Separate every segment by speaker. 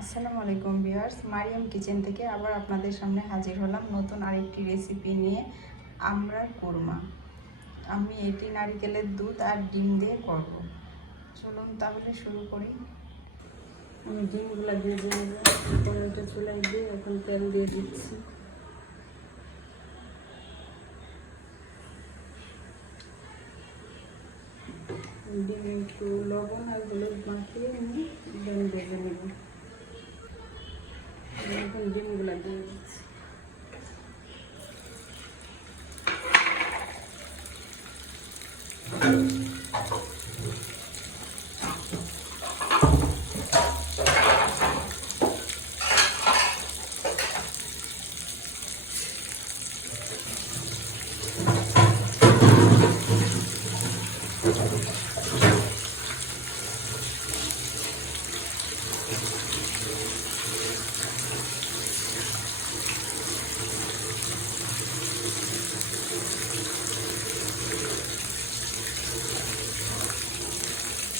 Speaker 1: আসসালামু আলাইকুম viewers, Mariam kitchen থেকে আবার আপনাদের সামনে হাজির হলাম নতুন আরেকটি রেসিপি নিয়ে, আমরা কোরমা। আমি এটি নারিকেলের দুধ আর ডিম দিয়ে করব। চলুন তাহলে শুরু করি। আমি ডিমগুলো দিয়ে দিয়ে কড়াইটা চুলাই দিয়ে এখন তেল দিয়ে দিচ্ছি। ডিম একটু লবণ আর হলুদ মাখিয়ে আমি ডিম ভেজে নেব এখন ডিমগুলো দিয়ে দিচ্ছি ডিমটা ভাজছি পাশে তুলে রেখে এখন আমি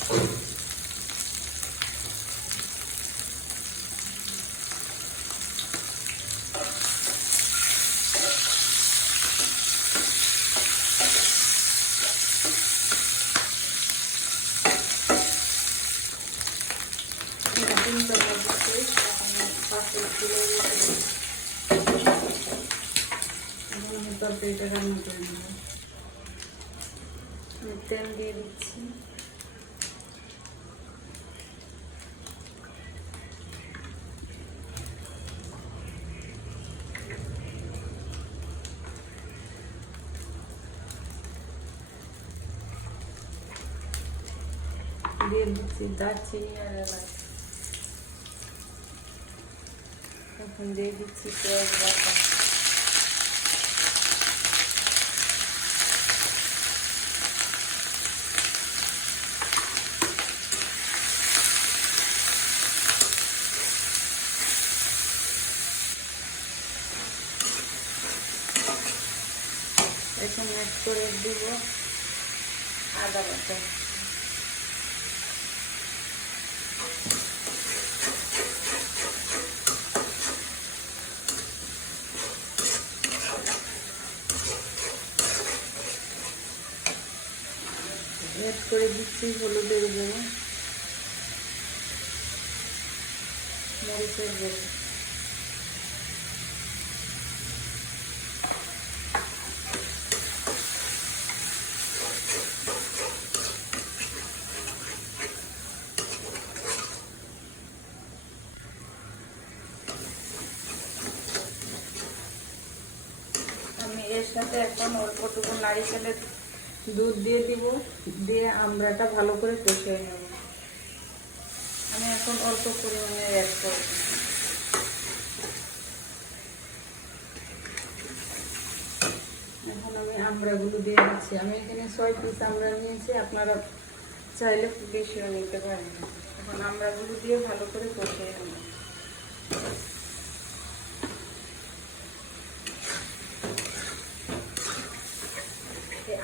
Speaker 1: তরকারিটা রান্না করে নেব। তেল দিয়ে দিচ্ছি। দিয়ে দিচ্ছি দারচিনি আর এলাচ এখন দিয়ে দিচ্ছি পেঁয়াজ বাটা এখন অ্যাড করে দিব আদা বাটা অ্যাড করে দিচ্ছি হলুদের গুঁড়ো। মরিচের গুঁড়ো। আমি এর সাথে এখন অল্পটুকু নারিকেলের দুধ দিয়ে দিব, দিয়ে আমড়াটা ভালো করে কষিয়ে নেব। আমি এখন অল্প পরিমাণে অ্যাড করব। এখন আমি আমড়াগুলো দিয়ে দিচ্ছি। আমি এখানে ছয় পিস আমড়া নিয়েছি, আপনারা চাইলে বেশিও নিতে পারেন। এখন আমড়াগুলো দিয়ে ভালো করে কষিয়ে নেব।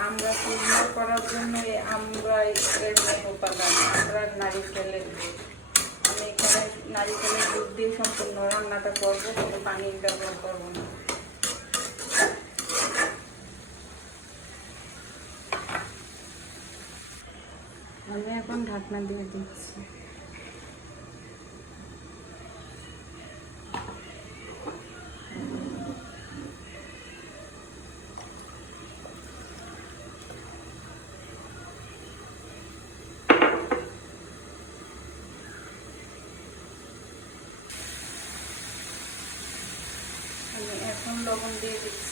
Speaker 1: আমরা পূর্ণ করার জন্য আমরা এর উপাদান আমরা নারিকেলের দুধ। আমি এখানে নারিকেলের দুধ দিয়ে সম্পূর্ণ রান্নাটা করব, কোনো পানির ব্যবহার করব না। আমি এখন ঢাকনা দিয়ে দিচ্ছি। লবণ দিয়ে দিচ্ছি।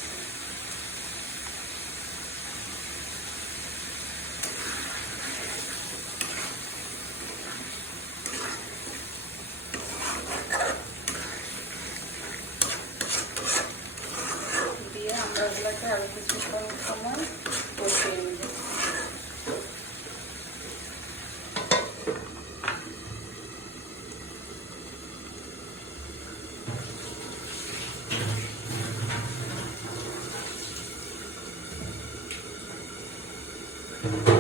Speaker 1: Thank you.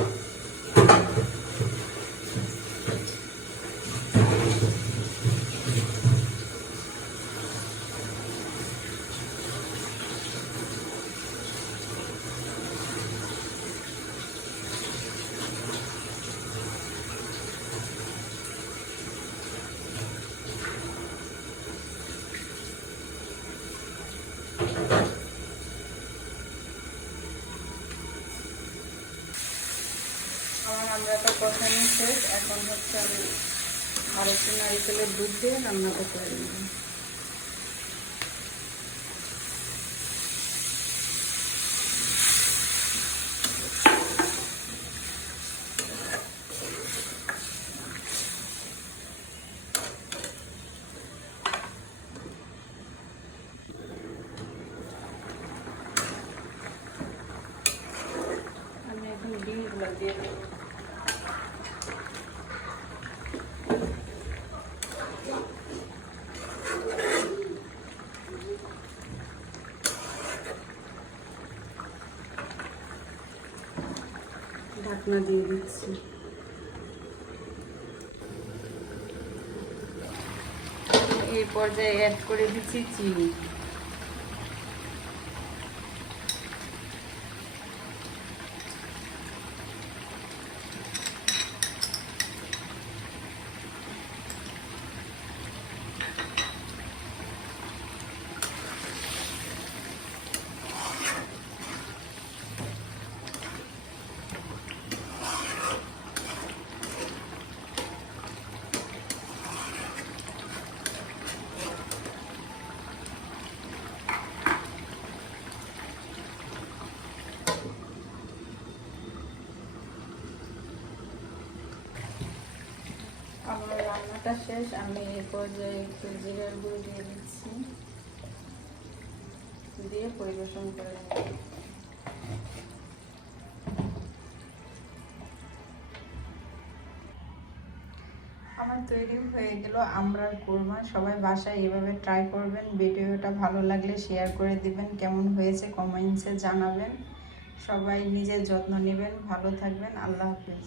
Speaker 1: আমার কষানো শেষ এখন হচ্ছে আমি আরেকটু নারিকেলের দুধ দিয়ে রান্নাটা করে নেব দিয়ে ঢাকনা দিয়ে দিচ্ছি। এই পর্যায়ে অ্যাড করে দিচ্ছি চিনি। রান্নাটা শেষ, আমি এই পর্যায়ে একটু জিরার গুঁড়ো দিয়ে দিচ্ছি। দিয়ে পরিবেশন করে আমার তৈরি হয়ে গেল আমরার কোরমা। সবাই বাসায় এভাবে ট্রাই করবেন। ভিডিওটা ভালো লাগলে শেয়ার করে দিবেন। কেমন হয়েছে কমেন্টসে জানাবেন। সবাই নিজের যত্ন নেবেন। ভালো থাকবেন। আল্লাহ হাফিজ।